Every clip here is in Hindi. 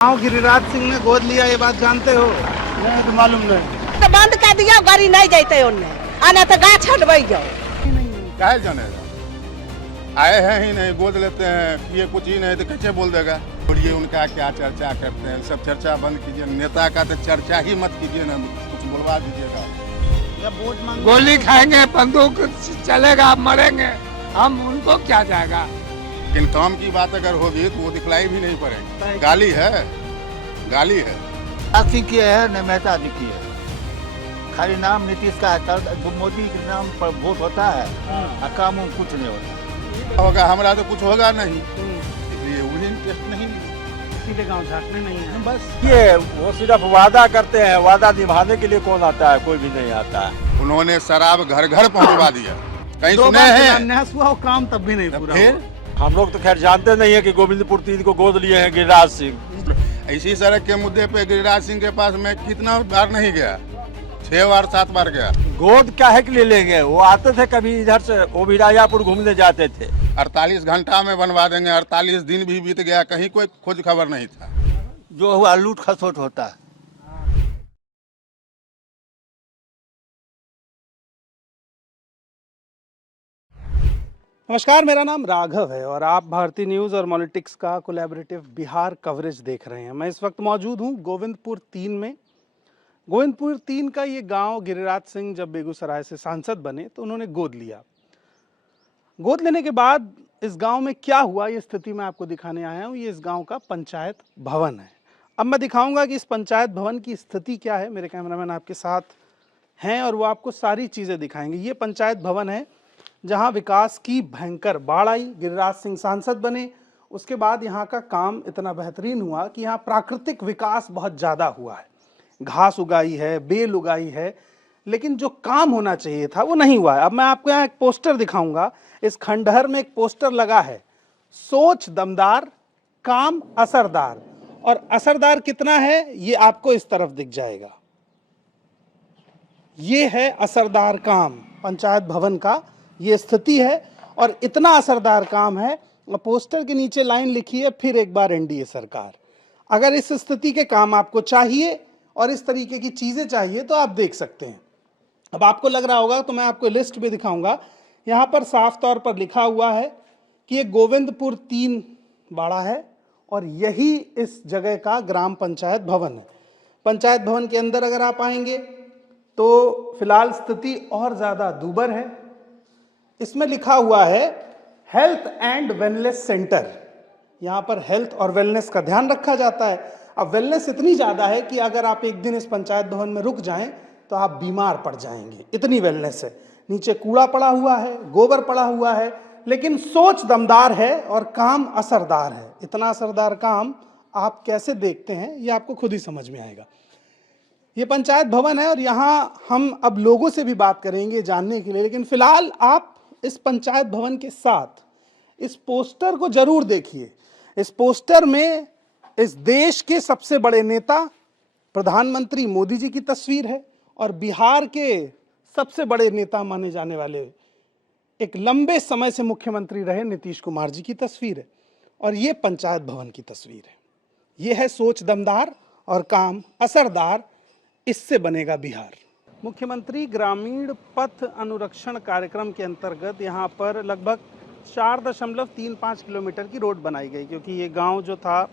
गाँव गिरिराज सिंह ने गोद लिया, ये बात जानते हो? नहीं तो मालूम नहीं। तो बंद कर दिया, गाड़ी नहीं जाते उनने आना तो गाछ हटवाई जाओ। काहे जानेगा, आए हैं ही नहीं, गोद लेते हैं, ये कुछ ही नहीं तो कैसे बोल देगा। बोलिए उनका क्या चर्चा करते हैं, सब चर्चा बंद कीजिए। नेता का तो चर्चा ही मत कीजिए ना, कुछ बोलवा दीजिएगा। वोट मांग गोली खाएंगे, बंदूक चलेगा, मरेंगे, हम उनको क्या जाएगा। लेकिन काम की बात अगर होगी तो वो दिखलाई भी नहीं पड़ेगी। गाली है, गाली है। सिंह की है न मेहता जी की है। खाली नाम नीतीश का है, मोदी के नाम पर वोट होता है और काम उम कुछ नहीं होता होगा, हमारा तो कुछ होगा नहीं, इसलिए उन्हें इंटरेस्ट नहीं। सीधे गाँव झाँकने नहीं है बस। ये वो सिर्फ वादा करते हैं, वादा निभाने के लिए कौन आता है, कोई भी नहीं आता है। उन्होंने शराब घर घर पहुंचवा दिया, कहीं दो सुने बार हैं? शिलान्यास हुआ, वो काम तब भी नहीं पूरा फिर हुआ। हम लोग तो खैर जानते नहीं है कि गोविंदपुर 3 को गोद लिए हैं गिरिराज सिंह। इसी सड़क के मुद्दे पे गिरिराज सिंह के पास मैं कितना बार नहीं गया, 6 बार 7 बार गया। गोद काहे के लिए लेंगे, वो आते थे कभी इधर से, वो भी राजापुर घूमने जाते थे। 48 घंटा में बनवा देंगे, 48 दिन भी बीत गया, कहीं कोई खोज खबर नहीं था। जो हुआ लूट खसोट होता है। नमस्कार, मेरा नाम राघव है और आप भारती न्यूज़ और पॉलिटिक्स का कोलैबोरेटिव बिहार कवरेज देख रहे हैं। मैं इस वक्त मौजूद हूं गोविंदपुर 3 में। गोविंदपुर 3 का ये गांव गिरिराज सिंह जब बेगूसराय से सांसद बने तो उन्होंने गोद लिया। गोद लेने के बाद इस गांव में क्या हुआ, ये स्थिति मैं आपको दिखाने आया हूँ। ये इस गांव का पंचायत भवन है। अब मैं दिखाऊंगा कि इस पंचायत भवन की स्थिति क्या है। मेरे कैमरामैन आपके साथ हैं और वो आपको सारी चीज़ें दिखाएंगे। ये पंचायत भवन है जहां विकास की भयंकर बाढ़ आई, गिरिराज सिंह सांसद बने, उसके बाद यहाँ का काम इतना बेहतरीन हुआ कि यहाँ प्राकृतिक विकास बहुत ज़्यादा हुआ है। घास उगाई है, बेल उगाई है, लेकिन जो काम होना चाहिए था वो नहीं हुआ है। अब मैं आपको यहाँ एक पोस्टर दिखाऊंगा। इस खंडहर में एक पोस्टर लगा है, सोच दमदार, काम असरदार। और असरदार कितना है ये आपको इस तरफ दिख जाएगा। ये है असरदार काम, पंचायत भवन का ये स्थिति है और इतना असरदार काम है। पोस्टर के नीचे लाइन लिखी है, फिर एक बार एनडीए सरकार। अगर इस स्थिति के काम आपको चाहिए और इस तरीके की चीज़ें चाहिए तो आप देख सकते हैं। अब आपको लग रहा होगा तो मैं आपको लिस्ट भी दिखाऊंगा। यहाँ पर साफ तौर पर लिखा हुआ है कि ये गोविंदपुर 3 बाड़ा है और यही इस जगह का ग्राम पंचायत भवन है। पंचायत भवन के अंदर अगर आप आएंगे तो फिलहाल स्थिति और ज़्यादा दूभर है। इसमें लिखा हुआ है हेल्थ एंड वेलनेस सेंटर। यहाँ पर हेल्थ और वेलनेस का ध्यान रखा जाता है। अब वेलनेस इतनी ज़्यादा है कि अगर आप एक दिन इस पंचायत भवन में रुक जाएं तो आप बीमार पड़ जाएंगे, इतनी वेलनेस है। नीचे कूड़ा पड़ा हुआ है, गोबर पड़ा हुआ है, लेकिन सोच दमदार है और काम असरदार है। इतना असरदार काम आप कैसे देखते हैं ये आपको खुद ही समझ में आएगा। ये पंचायत भवन है और यहाँ हम अब लोगों से भी बात करेंगे जानने के लिए, लेकिन फिलहाल आप इस पंचायत भवन के साथ इस पोस्टर को जरूर देखिए। इस पोस्टर में इस देश के सबसे बड़े नेता प्रधानमंत्री मोदी जी की तस्वीर है और बिहार के सबसे बड़े नेता माने जाने वाले एक लंबे समय से मुख्यमंत्री रहे नीतीश कुमार जी की तस्वीर है और ये पंचायत भवन की तस्वीर है। ये है सोच दमदार और काम असरदार, इससे बनेगा बिहार। मुख्यमंत्री ग्रामीण पथ अनुरक्षण कार्यक्रम के अंतर्गत यहाँ पर लगभग 4.35 किलोमीटर की रोड बनाई गई, क्योंकि ये गांव जो था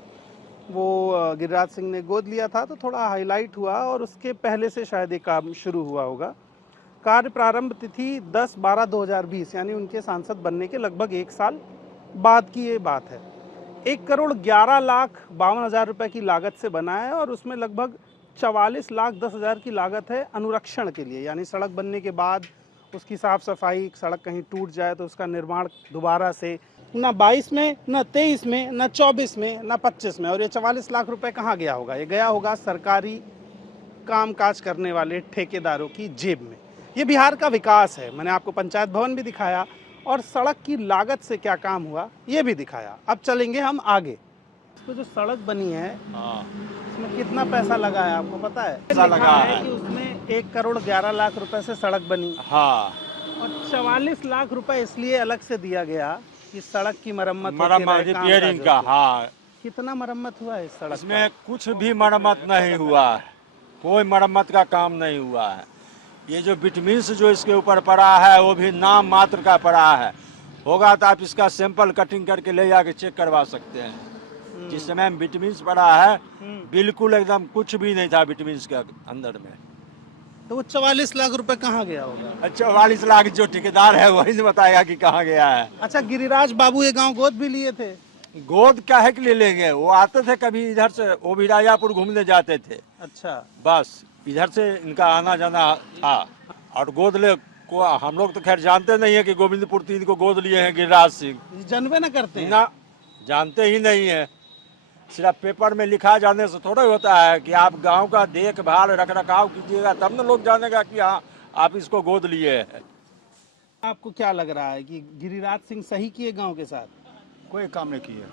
वो गिरिराज सिंह ने गोद लिया था तो थोड़ा हाईलाइट हुआ और उसके पहले से शायद ये काम शुरू हुआ होगा। कार्य प्रारंभ तिथि 10/12/2020 यानी उनके सांसद बनने के लगभग 1 साल बाद की ये बात है। 1,11,52,000 रुपये की लागत से बना है और उसमें लगभग 44,10,000 की लागत है अनुरक्षण के लिए, यानी सड़क बनने के बाद उसकी साफ सफाई, सड़क कहीं टूट जाए तो उसका निर्माण दोबारा से, ना 22 में, ना 23 में, ना 24 में, ना 25 में। और ये 44 लाख रुपए कहाँ गया होगा? ये गया होगा सरकारी कामकाज करने वाले ठेकेदारों की जेब में। ये बिहार का विकास है। मैंने आपको पंचायत भवन भी दिखाया और सड़क की लागत से क्या काम हुआ ये भी दिखाया। अब चलेंगे हम आगे। तो जो सड़क बनी है उसमें कितना पैसा लगा है आपको पता है? पैसा लगा है कि उसमें 1,11,00,000 रुपए से सड़क बनी। हाँ, और 44 लाख रुपए इसलिए अलग से दिया गया कि सड़क की मरम्मत रिपेयरिंग का। हाँ, कितना मरम्मत हुआ है इस सड़क का? इसमें कुछ भी मरम्मत नहीं हुआ है, कोई मरम्मत का काम नहीं हुआ है। ये जो विटामिन्स जो इसके ऊपर पड़ा है वो भी नाम मात्र का पड़ा है। होगा तो आप इसका सैंपल कटिंग करके ले जाके चेक करवा सकते हैं। जिस समय विटामिन्स पड़ा है बिल्कुल एकदम कुछ भी नहीं था विटामिन्स के अंदर में। तो वो 44 लाख रुपए कहाँ गया होगा? 44 लाख जो ठेकेदार है वही से बताएगा कि कहाँ गया है। अच्छा, गिरिराज बाबू ये गांव गोद भी लिए थे? गोद काहे के लिए लेंगे, वो आते थे कभी इधर से, वो भी राजापुर घूमने जाते थे। अच्छा, बस इधर से इनका आना जाना था। और गोद ले को हम लोग तो खैर जानते नहीं है कि गोविंदपुर 3 को गोद लिए हैं गिरिराज सिंह, जानबे न करते हैं। ना जानते ही नहीं है। सिर्फ पेपर में लिखा जाने से थोड़ा होता है कि आप गांव का देखभाल रख रखाव कीजिएगा तब न लोग जानेगा कि हाँ आप इसको गोद लिए हैं। आपको क्या लग रहा है कि गिरिराज सिंह सही किए गांव के साथ? कोई काम नहीं किए,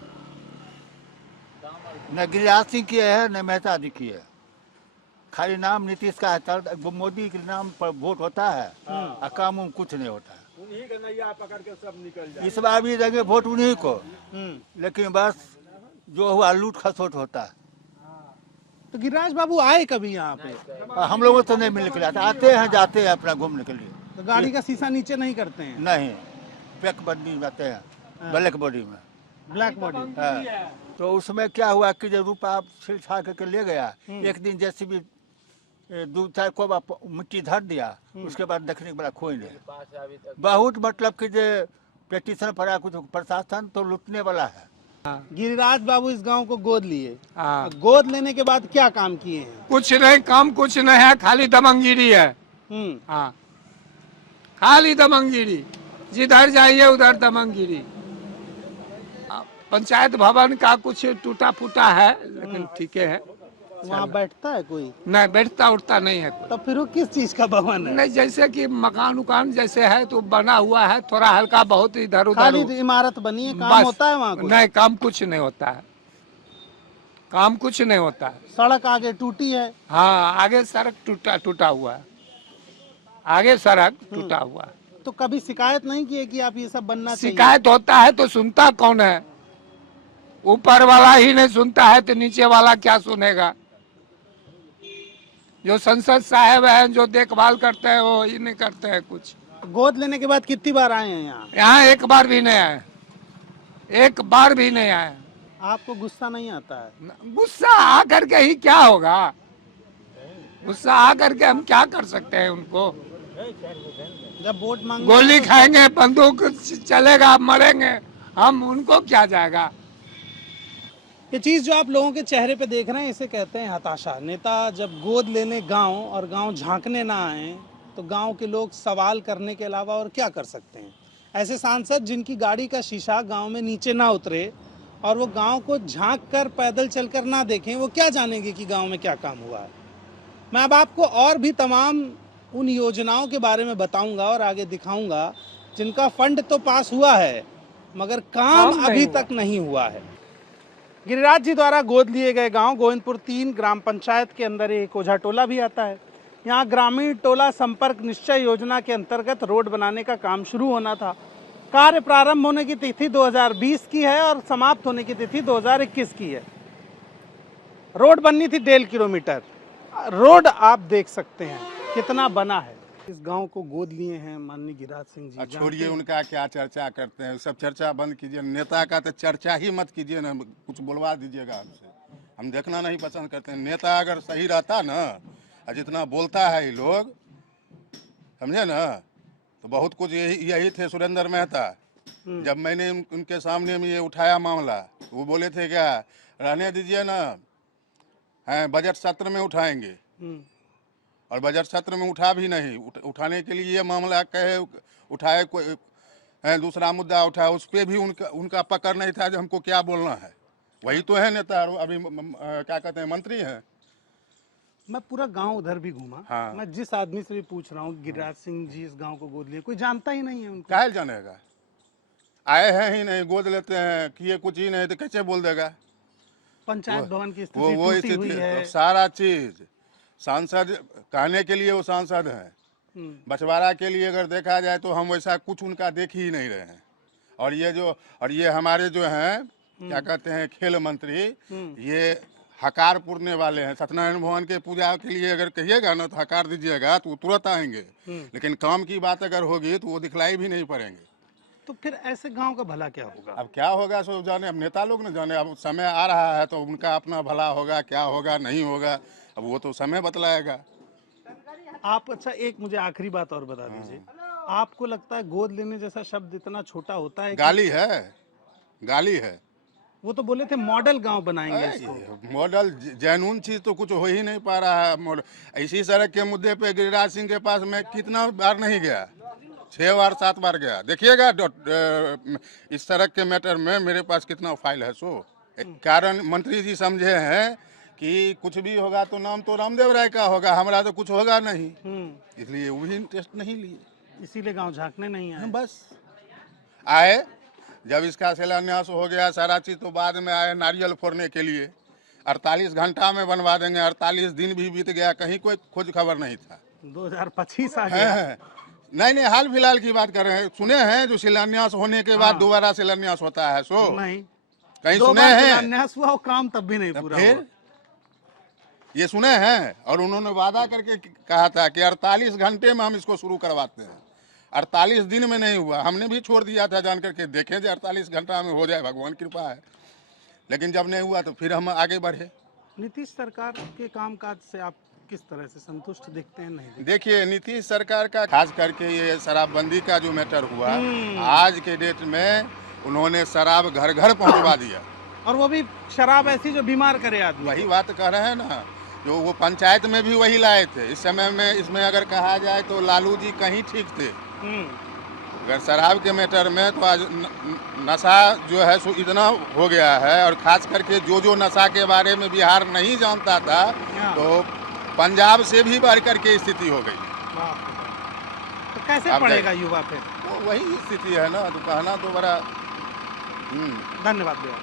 न गिरिराज सिंह किए है न मेहता जी किए। खाली नाम नीतीश का है, मोदी के नाम पर वोट होता है और काम उम कुछ नहीं होता है। उन्हीं का नैया पकड़ के सब निकल जाए। इस बार भी देंगे वोट उन्हीं को, लेकिन बस जो हुआ लूट खसोट होता है। तो गिरिराज बाबू आए कभी यहाँ पे? और हम लोगों से नहीं मिलने के लिए आते हैं, जाते हैं अपना घूमने के लिए। तो गाड़ी का शीशा नीचे नहीं करते हैं? नहीं, पैक बॉडी जाते हैं, ब्लैक बॉडी में। Black body? हाँ। तो उसमें क्या हुआ कि जब रूपा छिल छाड़ करके ले गया, एक दिन जैसे भी 2-4 कोबा मिट्टी धर दिया, उसके बाद देखने के बाद कोई नहीं। बहुत मतलब कि जो पेटिशन पड़ा कुछ प्रशासन तो लूटने वाला है। गिरिराज बाबू इस गांव को गोद लिए, हाँ। गोद लेने के बाद क्या काम किए हैं? कुछ नहीं, काम कुछ नहीं है, खाली दमंगिरी है। हाँ, खाली दमंगिरी, जिधर जाइए उधर दमंगिरी। पंचायत भवन का कुछ टूटा फूटा है लेकिन ठीक है। वहाँ बैठता है कोई? नहीं, बैठता उठता नहीं है कोई। तो फिर वो किस चीज का भवन है? नहीं, जैसे कि मकान उकान जैसे है तो बना हुआ है, थोड़ा हल्का बहुत इधर उधर। खाली इमारत बनी है, काम बस। होता है वहाँ कुछ? नहीं, काम कुछ नहीं होता है, काम कुछ नहीं होता है। सड़क आगे टूटी है? हाँ, आगे सड़क टूटा हुआ है, आगे सड़क टूटा हुआ है। तो कभी शिकायत नहीं की है कि आप ये सब बनना चाहिए? शिकायत होता है तो सुनता कौन है? ऊपर वाला ही नहीं सुनता है तो नीचे वाला क्या सुनेगा? जो संसद साहब हैं जो देखभाल करते हैं वो ही नहीं करते हैं कुछ। गोद लेने के बाद कितनी बार आए हैं यहाँ? यहाँ एक बार भी नहीं आए, एक बार भी नहीं आए। आपको गुस्सा नहीं आता है? गुस्सा आ करके ही क्या होगा? गुस्सा आ करके हम क्या कर सकते हैं उनको? जब वोट मांग गोली खाएंगे, बंदूक चलेगा, मरेंगे, हम उनको क्या जाएगा? ये चीज जो आप लोगों के चेहरे पे देख रहे हैं इसे कहते हैं हताशा। नेता जब गोद लेने गांव और गांव झांकने ना आए तो गांव के लोग सवाल करने के अलावा और क्या कर सकते हैं? ऐसे सांसद जिनकी गाड़ी का शीशा गांव में नीचे ना उतरे और वो गांव को झांक कर पैदल चलकर ना देखें, वो क्या जानेंगे कि गांव में क्या काम हुआ है? मैं अब आपको और भी तमाम उन योजनाओं के बारे में बताऊंगा और आगे दिखाऊंगा जिनका फंड तो पास हुआ है मगर काम अभी तक नहीं हुआ है। गिरिराज जी द्वारा गोद लिए गए गांव गोविंदपुर 3 ग्राम पंचायत के अंदर एक ओझा टोला भी आता है। यहाँ ग्रामीण टोला संपर्क निश्चय योजना के अंतर्गत रोड बनाने का काम शुरू होना था। कार्य प्रारंभ होने की तिथि 2020 की है और समाप्त होने की तिथि 2021 की है। रोड बननी थी 1.5 किलोमीटर। रोड आप देख सकते हैं कितना बना है। इस गांव को गोद लिए हैं माननीय गिरिराज सिंह जी। छोड़िए उनका क्या चर्चा करते हैं, सब चर्चा बंद कीजिए। नेता का तो चर्चा ही मत कीजिए ना, कुछ बुलवा दीजिएगा हमसे, हम देखना नहीं पसंद करते हैं। नेता अगर सही रहता ना, जितना बोलता है ये लोग, समझे ना, तो बहुत कुछ यही थे सुरेंद्र मेहता। जब मैंने उनके सामने में ये उठाया मामला, वो बोले थे क्या रहने दीजिए ना, हैं बजट सत्र में उठाएंगे, और बजट सत्र में उठा भी नहीं। उठाने के लिए ये मामला कहे उठाए, कोई दूसरा मुद्दा उठाया, उस पर भी उनका पकड़ नहीं था जो हमको क्या बोलना है। वही तो है नेता, अभी क्या कहते हैं मंत्री हैं। मैं पूरा गांव उधर भी घूमा। हाँ। मैं जिस आदमी से भी पूछ रहा हूँ गिरिराज सिंह जी इस गांव को गोद लिए, कोई जानता ही नहीं है उनको। काहे जानेगा? आए हैं ही नहीं, गोद लेते हैं, किए कुछ ही नहीं तो कैसे बोल देगा? पंचायत भवन की स्थिति वो टूटी हुई स्थिति है। सारा चीज सांसद कहने के लिए वो सांसद हैं, बछवाड़ा के लिए अगर देखा जाए तो हम वैसा कुछ उनका देख ही नहीं रहे हैं। और ये हमारे जो हैं क्या कहते हैं खेल मंत्री, ये हकार पुरने वाले हैं। सत्यनारायण भवन के पूजा के लिए अगर कहिएगा ना तो हकार दीजिएगा तो वो तुरंत आएंगे, लेकिन काम की बात अगर होगी तो वो दिखलाई भी नहीं पड़ेंगे। तो फिर ऐसे गांव का भला क्या होगा? अब क्या होगा सो जाने, अब नेता लोग न जाने। अब समय आ रहा है तो उनका अपना भला होगा, क्या होगा नहीं होगा, अब वो तो समय बतलाएगा। आप अच्छा एक मुझे आखिरी बात और बता दीजिए, आपको लगता है गोद लेने जैसा शब्द इतना छोटा होता है? गाली है, गाली है। वो तो बोले थे मॉडल गांव बनाएंगे इसको। मॉडल जैनून चीज तो कुछ हो ही नहीं पा रहा है। इसी सड़क के मुद्दे पे गिरिराज सिंह के पास मैं कितना बार नहीं गया, 6 बार 7 बार गया। देखिएगा इस सड़क के मैटर में मेरे पास कितना फाइल है। सो कारण मंत्री जी समझे हैं कि कुछ भी होगा तो नाम तो रामदेव राय का होगा, हमारा तो कुछ होगा नहीं, इसलिए वो भी इंटरेस्ट नहीं लिए, इसीलिए गांव झांकने नहीं आए। बस आए जब इसका शिलान्यास हो गया सारा चीज तो बाद में आए नारियल फोड़ने के लिए। 48 घंटा में बनवा देंगे, 48 दिन भी बीत गया, कहीं कोई खोज खबर नहीं था। 2025 आ गया। है। नहीं हाल फिलहाल की बात कर रहे हैं। सुने हैं जो शिलान्यास होने के बाद दोबारा शिलान्यास होता है? सो नहीं, कहीं 2 सुने बार हैं? शिलान्यास हुआ और काम तब भी नहीं पूरा हुआ। फिर ये सुने हैं? और उन्होंने वादा करके कहा था कि 48 घंटे में हम इसको शुरू करवाते हैं। 48 दिन में नहीं हुआ, हमने भी छोड़ दिया था जान करके, देखें जो 48 घंटा में हो जाए, भगवान कृपा है। लेकिन जब नहीं हुआ तो फिर हम आगे बढ़े। नीतीश सरकार के कामकाज से आप किस तरह से संतुष्ट दिखते हैं? नहीं देखिए, नीतीश सरकार का खास करके ये शराबबंदी का जो मैटर हुआ, आज के डेट में उन्होंने शराब घर घर पहुंचवा दिया। और वो भी शराब ऐसी जो बीमार करे आदमी। वही बात कह रहे हैं ना, जो वो पंचायत में भी वही लाए थे। इस समय में इसमें अगर कहा जाए तो लालू जी कहीं ठीक थे। अगर शराब के मैटर में तो आज नशा जो है सो इतना हो गया है, और खास करके जो नशा के बारे में बिहार नहीं जानता था तो पंजाब से भी बढ़ करके स्थिति हो गई। तो कैसे पढ़ेगा युवा फिर? वही स्थिति है ना, तो कहना तो बड़ा। धन्यवाद भैया।